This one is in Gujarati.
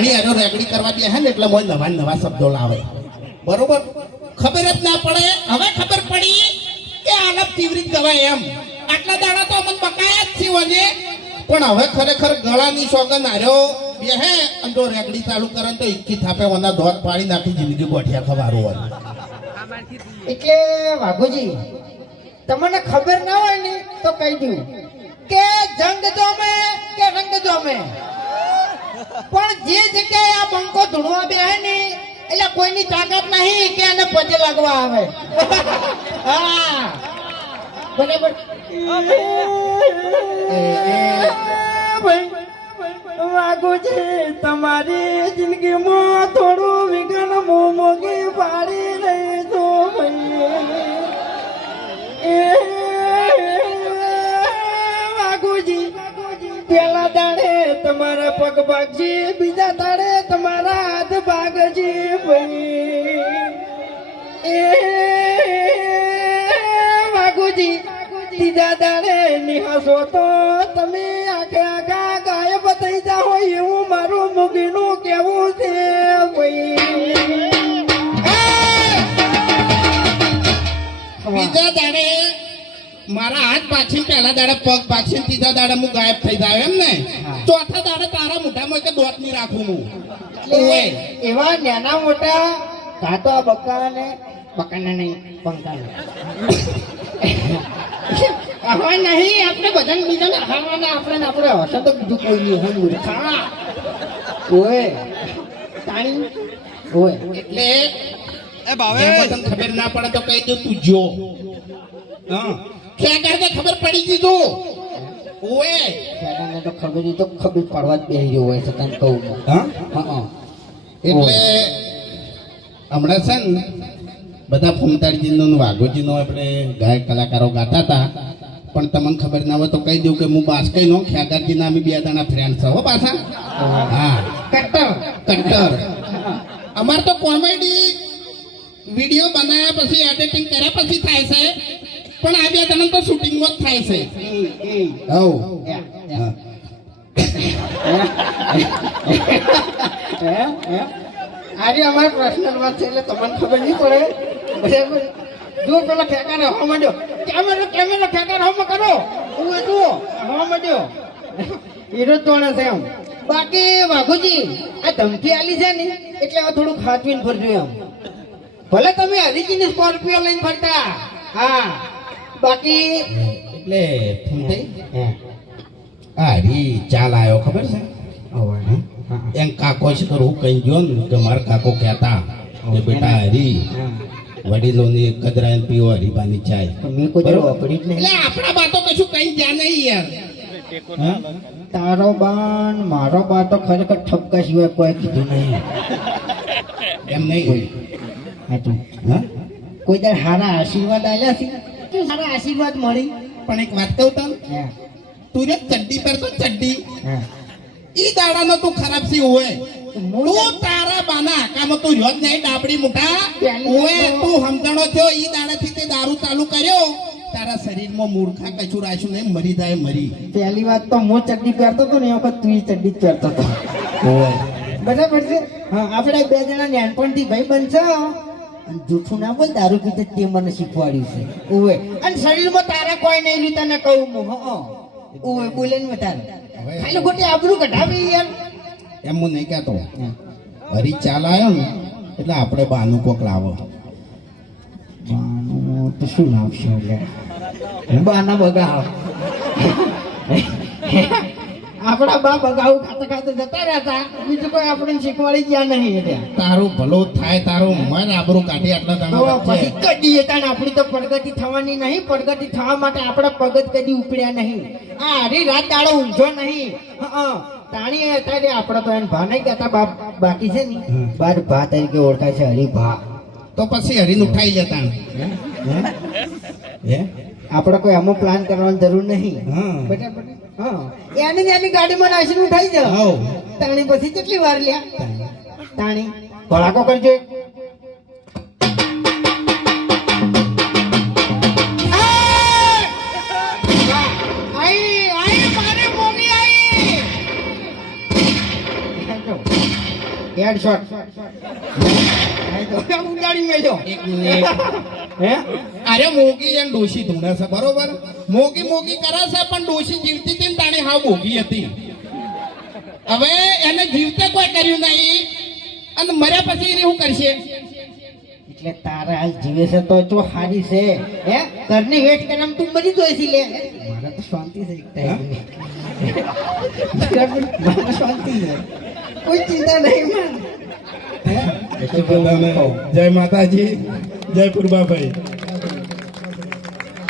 તાણી આનો રેકડી કરવા દે હે ને એટલે મોય નવા નવા શબ્દો લાવે. બરોબર? ખબર જ ના પડે. હવે ખબર પડી કે આલપ તીવ્રિત ગવાય એમ. આટલા દાડા તો અમને બકાયા જ છીએ વજે પણ હવે ખરેખર ગળાની સોગન આર્યો. બે હે, અને રેગડી ચાલુ કરે તો ઇક્કી થાપે વના દોત પાડી નાખી જિંદગી ગોઠિયા ખવારું હોય. એટલે વાઘુજી, તમને ખબર ના હોય ને, તો કહી દઉં કે જંગ જોમે કે રંગ જોમે? પણ જે જગ્યાએ આ બંકો ધૂણવા બે ને, એટલે કોઈની તાકાત નહીં કે એને પજે લાગવા આવે. હા. બરાબર. છે તમારી જિંદગીમાં. તમારા પગ ભાગજે, બીજા દાડે તમારા હાથ ભાગજે ભાઈ. એ, વાઘુજી બીજા દાડે નિહાસો તો તમે આખે આખા ગાયબ થઈ જાઓ, એવું મારું મુગીનું કેવું છે ભાઈ. બીજા દાડે મારા હાથ પાછી પહેલા દાડે પગ પાછી ત્રીજા દાડે હું ગાયબ થઈ જાય એમ ને. ચોથા દાડે તારા મોઢામાં કે દોત નહીં રાખું હું? એવા નાના મોટા બકા બકાને બકાને નહીં પંકાને હવે નહીં આપણે બધાને બીજાને હારવાના આપણે આપણે. હશે તો બીજું કોઈ નહીં હમ મૂર્ખા. ઓય તાણી. ઓએ એટલે એ ભાવે ખબર ના પડે તો કહી દઉં તું જો. હા. ક્યાં ખબર પડી ગઈ તો? ઓએ. ખેડાને તો ખબર તો ખબર પડવા જ બેસી ગયો હોય છે તને કહું હું. હા એટલે હમણાં છે ને બધા ફૂમતાળજીનો ને વાઘોજીનો આપણે ગાયક કલાકારો ગાતા હતા. પણ તમને ખબર ના હોય તો કહી દઉં કે હું બાસ્કઈનો ખ્યાગારજીના અમે બે દાણા ફ્રેન્ડ છો હો પાછા. હા. કટ્ટર. કટ્ટર. અમાર તો કોમેડી વીડિયો બનાવ્યા પછી એડિટિંગ કર્યા પછી થાય છે. પણ આ બે જણા તો શૂટિંગમાં જ થાય છે. હા. હે? હે? આજે અમારે પર્સનલ વાત છે એટલે તમને ખબર નહીં પડે. જો પેલા ખેકાને હવા માંડ્યો. કેમેરો કેમેરો ખેકાને હવા કરો. હું એ જુઓ. હવા માંડ્યો. હીરો તોણે છે એમ. બાકી વાઘુજી આ ધમકી આલી છે ને એટલે હવે થોડું ખાચવીને ફરજો એમ. ભલે તમે હરીજીની સ્કોર્પિયો લઈને ફરતા. હા. બાકી એટલે ફૂંટી હે. રી ચાલ આવ્યો ખબર છે? એમ કાકો છે તો હું કઈ ગયો ને કે મારા કાકો કહેતા કે બેટા હરી. વડીલોની કદરા પીવો હરીબાની ચાય. મેં કોઈ વાપરી જ નહીં. એટલે આપણા બાતો કશું કઈ જ્યાં નહીં યાર. તારો બાન મારો બા તો ખરેખર ઠપકા સિવાય કોઈ કીધું નહીં. એમ નહીં. હા? કોઈ દર હારા આશીર્વાદ આવ્યા છે? શું સારા આશીર્વાદ મળી. પણ એક વાત કહું તને તું જે ચડ્ડી પહેરતો ચડ્ડી. હા. ઈ દાડાનો તું ખરાબ સી હોય. તું તારા બાના કામ તું રોજ નહીં ડાબડી પહેલી ઓએ તું સમજણો થયો ઈ દાડાથી તે દારૂ ચાલુ કર્યો. તારા શરીરમાં મૂર્ખા કચું રાખ્યું નહીં મરી જાય મરી. પહેલી વાત તો હું ચડ્ડી પહેરતો હતો ને એ વખત તું ચડ્ડી જ પહેરતો હતો. બરાબર છે? હા આપણે બે જણા નાનપણથી ભાઈ બનશો જૂઠું ના બોલ દારૂ પીતે તે મને શીખવાડ્યું છે. ઓવે અને શરીરમાં તારા કોઈ નહીં રહ્યું તને કહું હું હ ઓવે બોલે ને તારે ખાલી ગોટી આબરૂ કઢાવી યાર. એમ હું નહીં કહેતો. હરી ચાલ આવ્યો ને એટલે આપણે બાનું કોક લાવો. બાનું તો શું લાવશે એટલે બાના બગાવ આપણા બા અગાઉ ખાતે ખાતે જતા રહેતા બીજું કોઈ આપણે શીખવાડી ગયા નહીં એટલે. તારું ભલું થાય તારું મન આબરું કાઢી આટલા તો જણા પછી હતા ને આપણી તો પ્રગતિ થવાની નહીં. પ્રગતિ થવા માટે આપણા પગત કદી ઉપડ્યા નહીં. આ હરી રાત દાડો ઊંઝો નહીં. હં, તાણી અત્યારે આપણે તો એને ભા નહીં કહેતા બાપ બાકી છે ને. બાર ભા તરીકે ઓળખાય છે હરી ભા. તો પછી હરીને ઉઠાઈ જતા આપણે કોઈ આમાં પ્લાન કરવાની જરૂર નહીં. એની ને એની ગાડીમાં નાસીને જાવ હઉ. તાણી પછી કેટલી વાર લ્યા? તાણી. ભડાકો કરજો હેડશોટ. ઉડાડી મેલ્યો એક મિનિટ. હે? અરે મોગી એમ ડોશી ધૂણે છે બરોબર? મોગી મોગી કરે છે પણ ડોશી જીવતી હતી ને હા મોગી હતી. હવે એને જીવતે કોઈ કર્યું નહીં. અને મર્યા પછી એને શું કરશે? એટલે તારા હાલ જીવે છે તો જો હારી છે. હે? ઘરની વેટ કે નામ તું મરી જોઈ છી લે. મારા તો શાંતિ છે એકતા મારા શાંતિ છે. કોઈ ચિંતા નહીં માન જય માતાજી. જય પૂર્વાભાઈ